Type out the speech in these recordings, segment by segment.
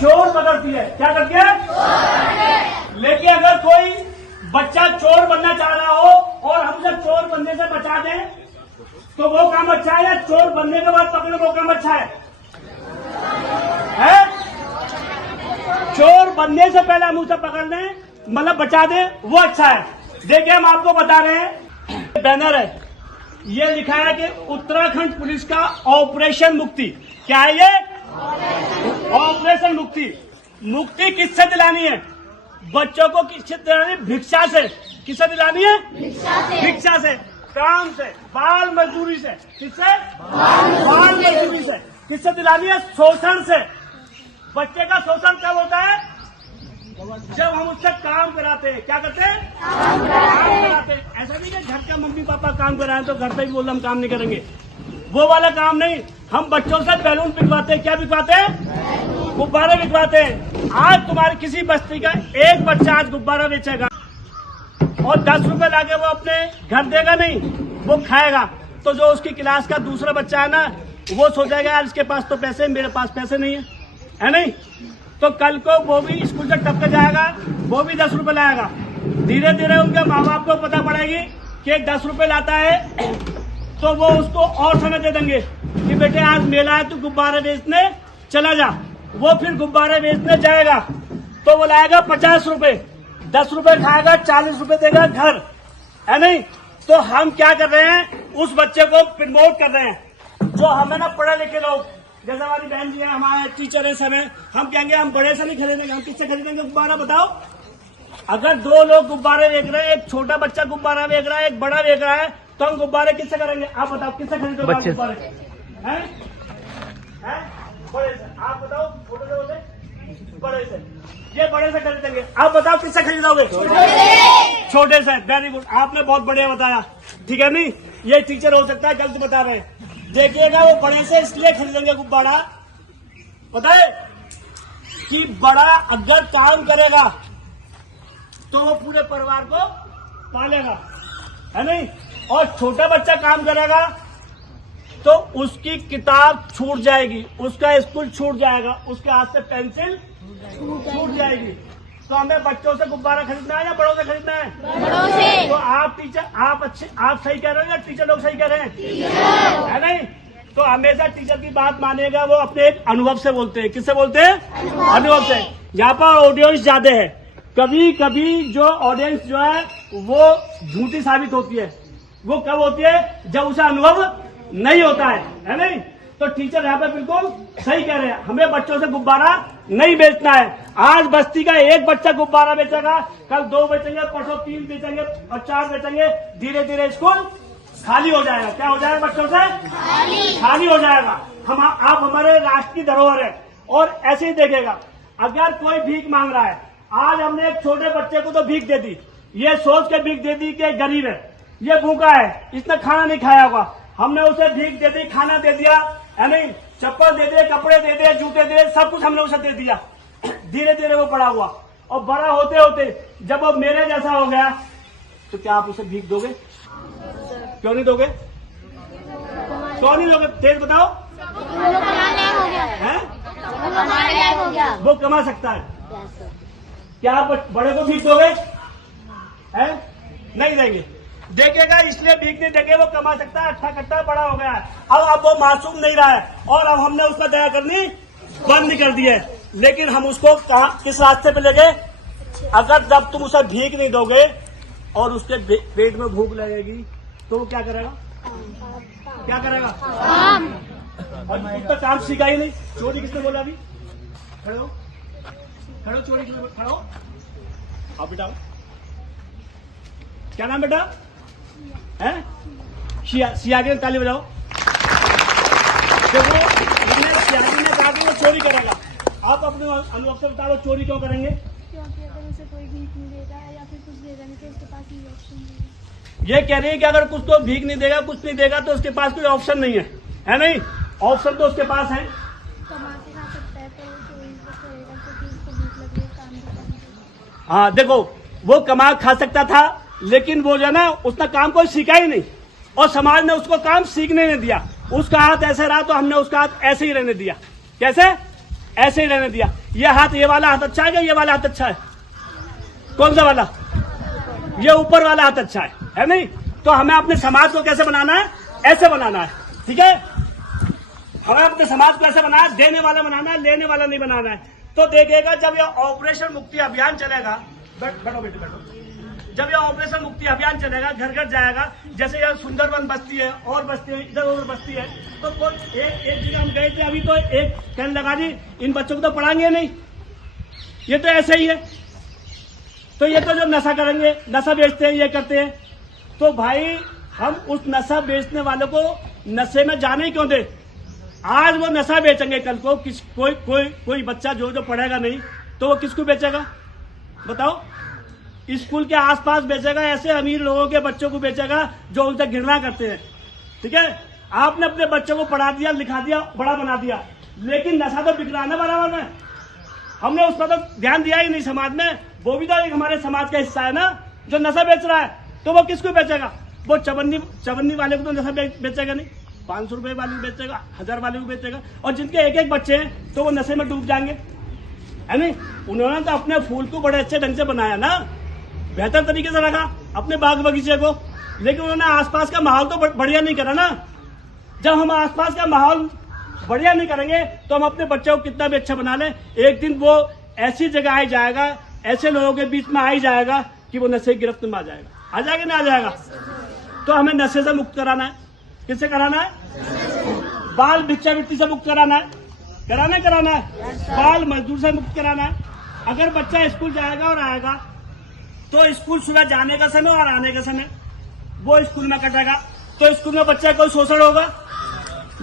चोर पकड़ती है। क्या करती है? लेकिन अगर कोई बच्चा चोर बनना चाह रहा हो और हम जब चोर बनने से बचा दें तो वो काम अच्छा है, या चोर बनने के बाद पकड़े वो काम अच्छा है? चोर बनने से पहले हम उसे पकड़ लें, मतलब बचा दें, वो अच्छा है। देखिए हम आपको बता रहे हैं, बैनर है, ये लिखा है कि उत्तराखंड पुलिस का ऑपरेशन मुक्ति। क्या है ये? ऑपरेशन मुक्ति। मुक्ति किससे दिलानी है? बच्चों को किससे दिलानी? भिक्षा से। किससे दिलानी है? भिक्षा से, काम से, बाल मजदूरी से। किससे? बाल मजदूरी से। किससे दिलानी है? शोषण से। बच्चे का शोषण कब होता है? जब हम उससे काम कराते हैं। क्या करते हैं? काम कराते हैं। ऐसा नहीं कि घर का मम्मी पापा काम कराएं तो घर पे भी बोल हम काम नहीं करेंगे, वो वाला काम नहीं। हम बच्चों से बैलून बिकवाते हैं। क्या बिकवाते हैं? गुब्बारे बिकवाते हैं। आज तुम्हारे किसी बस्ती का एक बच्चा आज गुब्बारा बेचेगा और 10 रुपए लाके वो अपने घर देगा नहीं, वो खाएगा, तो जो उसकी क्लास का दूसरा बच्चा है ना, वो सोचेगा यार इसके पास तो पैसे, मेरे पास पैसे नहीं है नहीं? तो कल को वो भी स्कूल से टप कर जाएगा, वो भी 10 रुपए लाएगा। धीरे धीरे उनके माँ बाप को पता पड़ेगी कि 10 रुपए लाता है, तो वो उसको और समय दे देंगे कि बेटे आज मेला है, तू गुब्बारे बेचने चला जा। वो फिर गुब्बारे बेचने जाएगा तो वो लाएगा 50 रुपए, 10 रुपए खाएगा, 40 रुपए देगा घर, है नहीं? तो हम क्या कर रहे हैं? उस बच्चे को प्रमोट कर रहे हैं। जो हमें ना पढ़े लिखे लोग, जैसे हमारी बहन जी हैं, हमारे टीचर है, सब है, हम कहेंगे हम बड़े से नहीं खरीदेंगे, हम किससे खरीदेंगे गुब्बारा? बताओ। अगर 2 लोग गुब्बारे बेच रहे हैं, एक छोटा बच्चा गुब्बारा बेच रहा है, एक बड़ा बेच रहा है, तो हम गुब्बारे किससे करेंगे? आप बताओ, किससे खरीदोगे गुब्बारे? बड़े से। आप बताओ, छोटे से बोले? बड़े से। ये बड़े से खरीदेंगे। आप बताओ किससे खरीदोगे? छोटे से। वेरी गुड, आपने बहुत बढ़िया बताया। ठीक है नहीं? ये टीचर हो सकता है गलत बता रहे हैं। देखिएगा वो बड़े से इसलिए खरीदेंगे गुब्बारा, पता है कि बड़ा अगर काम करेगा तो वो पूरे परिवार को पालेगा, है नहीं? और छोटा बच्चा काम करेगा तो उसकी किताब छूट जाएगी, उसका स्कूल छूट जाएगा, उसके हाथ से पेंसिल छूट जाएगी। तो हमें बच्चों से गुब्बारा खरीदना है या बड़ों से खरीदना है? बड़ों से। तो आप टीचर, आप सही कह रहे हो या टीचर लोग सही कह रहे हैं? है नहीं? तो हमेशा टीचर की बात मानेगा, वो अपने एक अनुभव से बोलते हैं। किससे बोलते हैं? अनुभव से। यहाँ पर ऑडियंस ज्यादा है, कभी कभी जो ऑडियंस जो है वो झूठी साबित होती है। वो कब होती है? जब उसे अनुभव नहीं होता है नहीं? तो टीचर यहाँ पे बिल्कुल सही कह रहे हैं, हमें बच्चों से गुब्बारा नहीं बेचना है। आज बस्ती का एक बच्चा गुब्बारा बेचेगा, कल 2 बेचेंगे, परसों 3 बेचेंगे और 4 बेचेंगे, धीरे धीरे स्कूल खाली हो जाएगा। क्या हो जाएगा? बच्चों से खाली हो जाएगा। आप हमारे राष्ट्र की धरोहर है। और ऐसे ही देखेगा, अगर कोई भीख मांग रहा है, आज हमने एक छोटे बच्चे को तो भीख दे दी, ये सोच के भीख दे दी कि गरीब है, ये भूखा है, इसने खाना नहीं खाया होगा, हमने उसे भीख दे दी, खाना दे दिया, है नहीं? चप्पल दे दिए, कपड़े दे दिए, जूते दे, सब कुछ हमने उसे दे दिया। धीरे धीरे वो बड़ा हुआ और बड़ा होते होते जब वो मेरे जैसा हो गया, तो क्या आप उसे भीख दोगे? क्यों नहीं दोगे? क्यों नहीं दोगे? तेज बताओ। वो कमा सकता है, क्या आप बड़े को भीख दोगे? है? नहीं देंगे। देखेगा इसलिए भीख नहीं देंगे, वो कमा सकता है, अच्छा कट्टा बड़ा हो गया है, अब वो मासूम नहीं रहा है और अब हमने उसका दया करनी बंद कर दी है। लेकिन हम उसको किस रास्ते पे ले गए? अगर जब तुम उसे भीख नहीं दोगे और उसके पेट में भूख लगेगी तो वो क्या करेगा? क्या करेगा? और उसका काम सीखा ही नहीं। चोरी किसने बोला? अभी खड़ो खड़ो, चोरी किसने? खड़ो आप बेटा, क्या नाम बेटा है? सियागी ने ताली बजाओ। देखो सियागी ने कहा कि वो चोरी करेगा। आप अपने अनुभव से बता दो, चोरी क्यों करेंगे? क्योंकि अगर उसे कोई भीख नहीं देगा या फिर कुछ देगा नहीं तो उसके पास कोई ऑप्शन नहीं है। ये कह रही है कि अगर कुछ तो भीख नहीं देगा, कुछ नहीं देगा तो उसके पास कोई ऑप्शन नहीं है नहीं? ऑप्शन तो उसके पास है, कमा के खा सकता है, तो चोरी करेगा क्योंकि उसको भीख लग रही है, काम भी करना। हाँ देखो, वो कमा खा सकता था, लेकिन वो जो ना उसने काम कोई सीखा ही नहीं और समाज ने उसको काम सीखने नहीं दिया। उसका हाथ ऐसे रहा तो हमने उसका हाथ ऐसे ही रहने दिया। कैसे? ऐसे ही रहने दिया। ये हाथ, ये वाला हाथ अच्छा है क्या ये वाला हाथ अच्छा है? कौन सा वाला? ये ऊपर वाला हाथ अच्छा है नहीं? तो हमें अपने समाज को कैसे बनाना है? ऐसे बनाना है, ठीक है? हमें अपने समाज को ऐसे बनाना है, देने वाला बनाना है, लेने वाला नहीं बनाना है। तो देखिएगा जब ये ऑपरेशन मुक्ति अभियान चलेगा, बैठो बेटे बैठो, जब ये ऑपरेशन मुक्ति अभियान चलेगा, घर घर जाएगा, जैसे यह सुंदरवन बस्ती है और बस्ती है, इधर उधर बस्ती है, तो कोई एक जगह हम गए थे अभी, तो एक कहने लगा जी इन बच्चों को तो पढ़ाएंगे नहीं, ये तो ऐसे ही है, तो ये तो जो नशा करेंगे, नशा बेचते हैं, ये करते हैं। तो भाई हम उस नशा बेचने वालों को नशे में जाने ही क्यों दे? आज वो नशा बेचेंगे, कल को कोई बच्चा जो पढ़ेगा नहीं तो वो किसको बेचेगा बताओ? स्कूल के आसपास बेचेगा, ऐसे अमीर लोगों के बच्चों को बेचेगा जो उनसे घृणा करते हैं, ठीक है? आपने अपने बच्चों को पढ़ा दिया, लिखा दिया, बड़ा बना दिया, लेकिन नशा तो बिक रहा है ना बराबर में। हमने उस पर तो ध्यान दिया ही नहीं समाज में। वो भी तो एक हमारे समाज का हिस्सा है ना जो नशा बेच रहा है, तो वो किसको बेचेगा? वो चवन्नी वाले को तो नशा बेचेगा नहीं, 500 रुपए वाले को बेचेगा, 1000 वाले को बेचेगा, और जिनके एक एक बच्चे हैं तो वो नशे में डूब जाएंगे, है नहीं? उन्होंने तो अपने फूल को बड़े अच्छे ढंग से बनाया ना, बेहतर तरीके से रखा अपने बाग बगीचे को, लेकिन उन्होंने आसपास का माहौल तो बढ़िया नहीं करा ना। जब हम आसपास का माहौल बढ़िया नहीं करेंगे तो हम अपने बच्चों को कितना भी अच्छा बना लें, एक दिन वो ऐसी जगह आ जाएगा, ऐसे लोगों के बीच में आ ही जाएगा कि वो नशे की गिरफ्त में आ जाएगा ना आ जाएगा। तो हमें नशे से मुक्त कराना है। किससे कराना है? बाल भिक्षावृत्ति से मुक्त कराना है, कराना है। बाल मजदूर से मुक्त कराना है। अगर बच्चा स्कूल जाएगा और आएगा तो स्कूल सुबह जाने का समय और आने का समय वो स्कूल में कटेगा, तो स्कूल में बच्चा कोई शोषण होगा?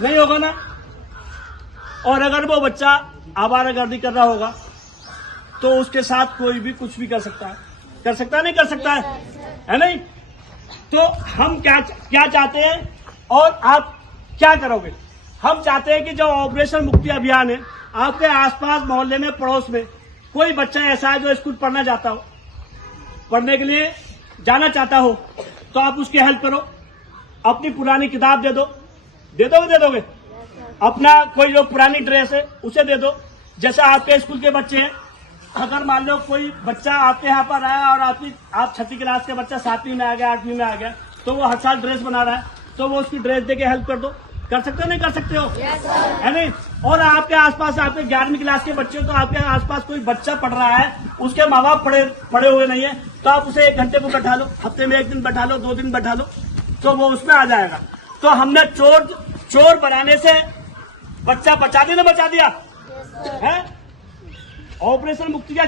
नहीं होगा ना। और अगर वो बच्चा आवारागर्दी कर रहा होगा तो उसके साथ कोई भी कुछ भी कर सकता है, नहीं कर सकता है नहीं? तो हम क्या चाहते हैं और आप क्या करोगे? हम चाहते हैं कि जो ऑपरेशन मुक्ति अभियान है, आपके आसपास मोहल्ले में पड़ोस में कोई बच्चा ऐसा है जो स्कूल पढ़ना चाहता हो, पढ़ने के लिए जाना चाहता हो, तो आप उसकी हेल्प करो। अपनी पुरानी किताब दे दोगे? अपना कोई जो पुरानी ड्रेस है उसे दे दो। जैसे आपके स्कूल के बच्चे हैं, अगर मान लो कोई बच्चा आपके यहाँ पर आया और आप 6वीं क्लास के बच्चा 7वीं में आ गया, 8वीं में आ गया, तो वो हर साल ड्रेस बना रहा है, तो वो उसकी ड्रेस दे के हेल्प कर दो। कर सकते हो नहीं कर सकते हो? है नहीं? और आपके आसपास आपके 11वीं क्लास के बच्चे, तो आपके आसपास कोई बच्चा पढ़ रहा है, उसके माँ बाप पढ़े हुए नहीं है, तो आप उसे 1 घंटे को बैठा लो, हफ्ते में 1 दिन बैठा लो, 2 दिन बैठा लो, तो वो उसमें आ जाएगा। तो हमने चोर बनाने से बच्चा बचा दिया है। ऑपरेशन मुक्ति का